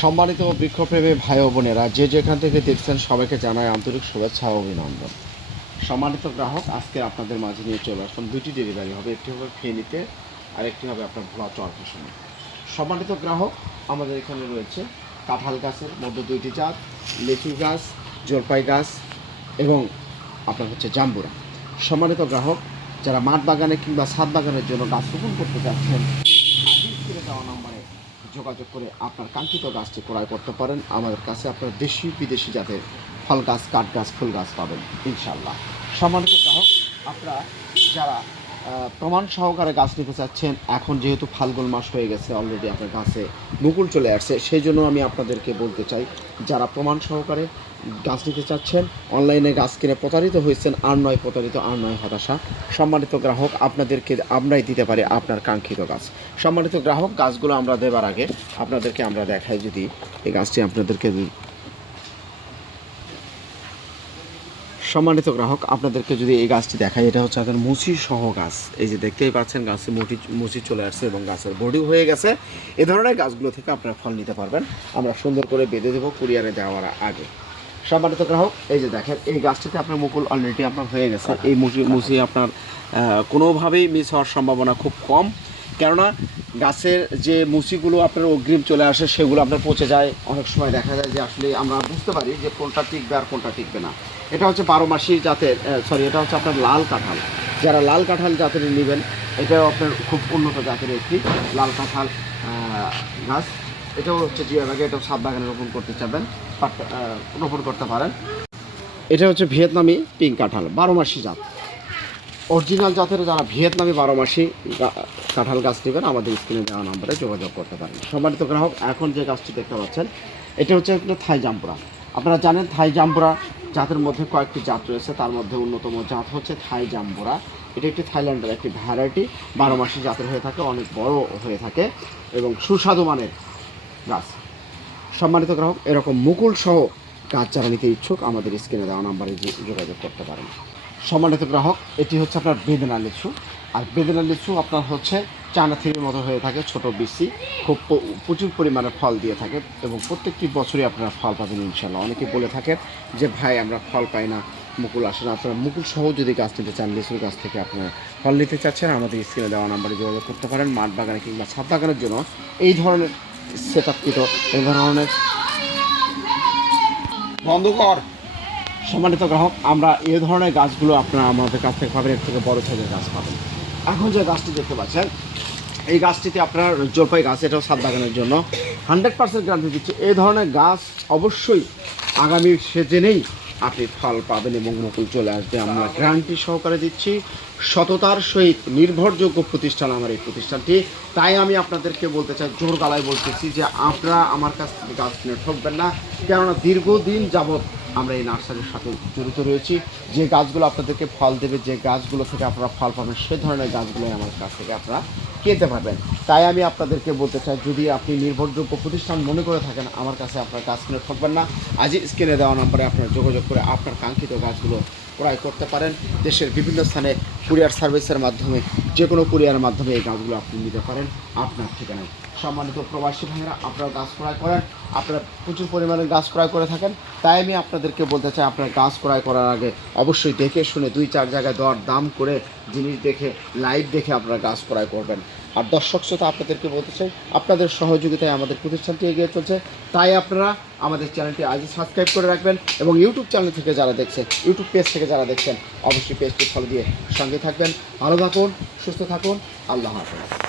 সম্মানিত বৃক্ষপ্রেমী ভাই ও বোনেরা, যে যেখান থেকে দেখছেন সবাইকে জানাই আন্তরিক শুভেচ্ছা ও অভিনন্দন। সম্মানিত গ্রাহক, আজকে আপনাদের মাঝে নিয়ে চলে আসলাম। দুইটি ডেলিভারি হবে, একটি হবে ফেনীতে আর একটি হবে আপনার ভোলা চরফ্যাশনে। সম্মানিত গ্রাহক, আমাদের এখানে রয়েছে কাঁঠাল গাছের মধ্যে দুইটি জাত, লিচু গাছ, জলপাই গাছ এবং আপনার হচ্ছে জাম্বুরা। সম্মানিত গ্রাহক, যারা মাঠ বাগানে কিংবা ছাদ বাগানের জন্য গাছ রোপণ করতে যাচ্ছেন, দেওয়া নাম্বারে যোগাযোগ করে আপনার কাঙ্ক্ষিত গাছটি ক্রয় করতে পারেন। আমাদের কাছে আপনার দেশি বিদেশি জাতের ফল গাছ, কাঠ গাছ, ফুল গাছ পাবেন ইনশাল্লাহ। সম্মানিত গ্রাহক, আপনারা যারা প্রমাণ সহকারে গাছ নিতে চাচ্ছেন, এখন যেহেতু ফাল্গুন মাস হয়ে গেছে, অলরেডি আপনার গাছে মুকুল চলে আসছে, সেই জন্য আমি আপনাদেরকে বলতে চাই, যারা প্রমাণ সহকারে গাছ নিতে চাচ্ছেন, অনলাইনে গাছ কিনে প্রতারিত হয়েছেন, আর নয় প্রতারিত, আর নয় হতাশা। সম্মানিত গ্রাহক, আপনাদেরকে আমরাই দিতে পারি আপনার কাঙ্ক্ষিত গাছ। সম্মানিত গ্রাহক, গাছগুলো আমরা দেবার আগে আপনাদেরকে আমরা দেখাই, যদি এই গাছটি আপনাদেরকে সম্মানিত গ্রাহক, আপনাদেরকে যদি এই গাছটি দেখাই, এটা হচ্ছে আপনার মুচি সহ গাছ। এই যে দেখতেই পাচ্ছেন, গাছে মুচি চলে আসছে এবং গাছের বডিও হয়ে গেছে। এ ধরনের গাছগুলো থেকে আপনারা ফল নিতে পারবেন। আমরা সুন্দর করে বেঁধে দেবো কুরিয়ারে দেওয়ার আগে। সম্মানিত গ্রাহক, এই যে দেখেন, এই গাছটিতে আপনার মুকুল অলরেডি আপনার হয়ে গেছে। এই মুচি আপনার কোনোভাবেই মিস হওয়ার সম্ভাবনা খুব কম, কেননা গাছের যে মুচিগুলো আপনার অগ্রিম চলে আসে, সেগুলো আপনার পচে যায়। অনেক সময় দেখা যায় যে আসলে আমরা বুঝতে পারি যে কোনটা টিকবে আর কোনটা টিকবে না। এটা হচ্ছে 12 মাসি জাতের, এটা হচ্ছে আপনার লাল কাঁঠাল। যারা লাল কাঁঠাল জাতের নেবেন, এটাও আপনার খুব উন্নত জাতের একটি লাল কাঁঠাল গাছ। এটাও হচ্ছে জিয়া বাগে, এটাও ছাদ বাগানে রোপণ করতে চাবেন, রোপণ করতে পারেন। এটা হচ্ছে ভিয়েতনামি পিঙ্ক কাঁঠাল, 12 মাসি জাত, অরিজিনাল জাতের। যারা ভিয়েতনামি 12 মাসি কাঁঠাল গাছ নেবেন, আমাদের স্ক্রিনে দেওয়া নাম্বারে যোগাযোগ করতে পারেন। সম্মানিত গ্রাহক, এখন যে গাছটি দেখতে পাচ্ছেন, এটা হচ্ছে একটা থাই জাম্বুরা। আপনারা জানেন থাই জাম্বুরা জাতের মধ্যে কয়েকটি জাত রয়েছে, তার মধ্যে অন্যতম জাত হচ্ছে থাই জাম্বুরা। এটা একটি থাইল্যান্ডের একটি ভ্যারাইটি, 12 মাসি জাতের হয়ে থাকে, অনেক বড় হয়ে থাকে এবং সুস্বাদু মানের গাছ। সম্মানিত গ্রাহক, এরকম মুকুল সহ গাছ যারা নিতে ইচ্ছুক, আমাদের স্ক্রিনে দেওয়া নাম্বারে যোগাযোগ করতে পারেন। সম্মানিত গ্রাহক, এটি হচ্ছে আপনার বেদেনা লিচু। আর বেদেনা লিচু আপনার হচ্ছে চায়না থিমের মতো হয়ে থাকে, ছোট বিসি, খুব প্রচুর পরিমাণে ফল দিয়ে থাকে এবং প্রত্যেকটি বছরই আপনারা ফল পাবেন ইনশাল্লাহ। অনেকে বলে থাকেন যে ভাই, আমরা ফল পাই না, মুকুল আসে না। আপনারা মুকুল সহ যদি গাছ নিতে চান, লিচুর গাছ থেকে আপনারা ফল নিতে চাচ্ছেন, আমাদের স্ক্রিনে দেওয়া নাম্বারে যোগাযোগ করতে পারেন। মাঠ বাগানে কিংবা ছাদ বাগানের জন্য এই ধরনের সেট আপকৃত, এই ধরনের বন্ধ কর। সম্মানিত গ্রাহক, আমরা এই ধরনের গাছগুলো আপনারা আমাদের কাছ থেকে পাবেন, এর থেকে বড় সাইজের গাছ পাবেন। এখন যে গাছটি দেখতে পাচ্ছেন, এই গাছটিতে আপনার জলপাই গাছ, এটাও ছাদ বাগানের জন্য 100% গ্যারান্টি দিচ্ছে। এই ধরনের গাছ অবশ্যই আগামী সিজনেই আপনি ফল পাবেন এবং মুকুল চলে আসবে, আমরা গ্যারান্টি সহকারে দিচ্ছি। সততার সহিত নির্ভরযোগ্য প্রতিষ্ঠান আমার এই প্রতিষ্ঠানটি। তাই আমি আপনাদেরকে বলতে চাই, জোর গলায় বলতেছি যে আপনারা আমার কাছ থেকে গাছ কিনে ঠকবেন না, কেননা দীর্ঘদিন যাবৎ আমরা এই নার্সারির সাথে জড়িত রয়েছি। যে গাছগুলো আপনাদেরকে ফল দেবে, যে গাছগুলো থেকে আপনারা ফল পাবেন, সে ধরনের গাছগুলোই আমার কাছ থেকে আপনারা কিনতে পারবেন। তাই আমি আপনাদেরকে বলতে চাই, যদি আপনি নির্ভরযোগ্য প্রতিষ্ঠান মনে করে থাকেন, আমার কাছে আপনার গাছ কিনে ঠকবেন না। আজই স্ক্রিনে দেওয়া নম্বরে আপনারা যোগাযোগ করে আপনার কাঙ্ক্ষিত গাছগুলো ক্রয় করতে পারেন। দেশের বিভিন্ন স্থানে কুরিয়ার সার্ভিসের মাধ্যমে, যে কোনো কুরিয়ারের মাধ্যমে এই গাছগুলো আপনি নিতে পারেন আপনার ঠিকানায়। সম্মানিত প্রবাসী ভাইয়েরা, আপনারা গাছ ক্রয় করেন, আপনারা প্রচুর পরিমাণে গাছ ক্রয় করে থাকেন। তাই আমি আপনাদেরকে বলতে চাই, আপনার গাছ ক্রয় করার আগে অবশ্যই দেখে শুনে 2-4 জায়গায় দর দাম করে, জিনিস দেখে, লাইভ দেখে আপনারা গাছ ক্রয় করবেন। আর দর্শক শ্রোতা, আপনাদেরকে বলতে চাই, আপনাদের সহযোগিতায় আমাদের প্রতিষ্ঠানটি এগিয়ে চলছে। তাই আপনারা আমাদের চ্যানেলটি আজই সাবস্ক্রাইব করে রাখবেন এবং ইউটিউব চ্যানেল থেকে যারা দেখছেন, ইউটিউব পেজ থেকে যারা দেখছেন, অবশ্যই পেজটি ফলো দিয়ে সঙ্গে থাকবেন। ভালো থাকুন, সুস্থ থাকুন, আল্লাহ হাফেজ।